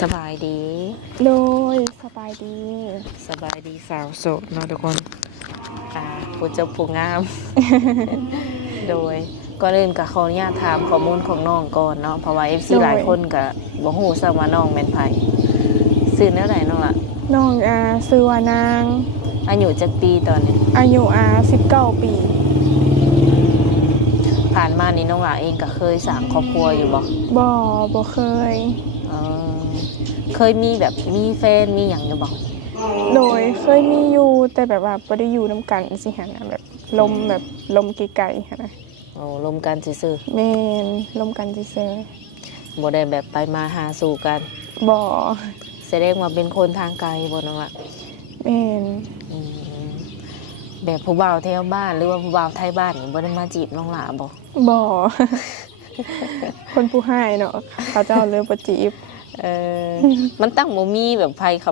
สบายดี โดยสบายดี สบายดีสาวโสดเนาะทุกคนผู้เจ้าผู้งาม โดยก่อนอื่นก็ขออนุญาตถามข้อมูลของน้องก่อนเนาะเพราะว่า FC หลายคนก็บ่ฮู้ซะว่าน้องแม่นไผชื่อแนวใดน้องล่ะ น้องชื่อว่านาง อายุจักปีตอนนี้ อายุ19 ปี ผ่านมานี่น้องล่ะเองก็เคยสร้างครอบครัวอยู่บ่ บ่เคย เออเคยมีแบบมีแฟนมีหยังอยู่บ่ โดยเคยมีอยู่แต่แบบว่าบ่ได้อยู่นํกันสิหั่นน่ะแบบลมไกลๆหั่นน่ะ โอ้ลมกันซื่อ แม่นลมกันซื่อ ๆบ่ได้แบบไปมาหาสู่กัน ๆบ่ แสดงว่าเป็นคนทางไกลบ่น้องล่ะ แม่น อืมแบบผู้บ่าวแถวบ้านหรือว่าผู้บ่าวไทยบ้านนี่บ่ได้มาจีบน้องหลาบ่ บ่ คนผู้ให้เนาะเขาเจ้าเลยบ่จีบ เออ มันตั้งบ่มีแบบไผขับ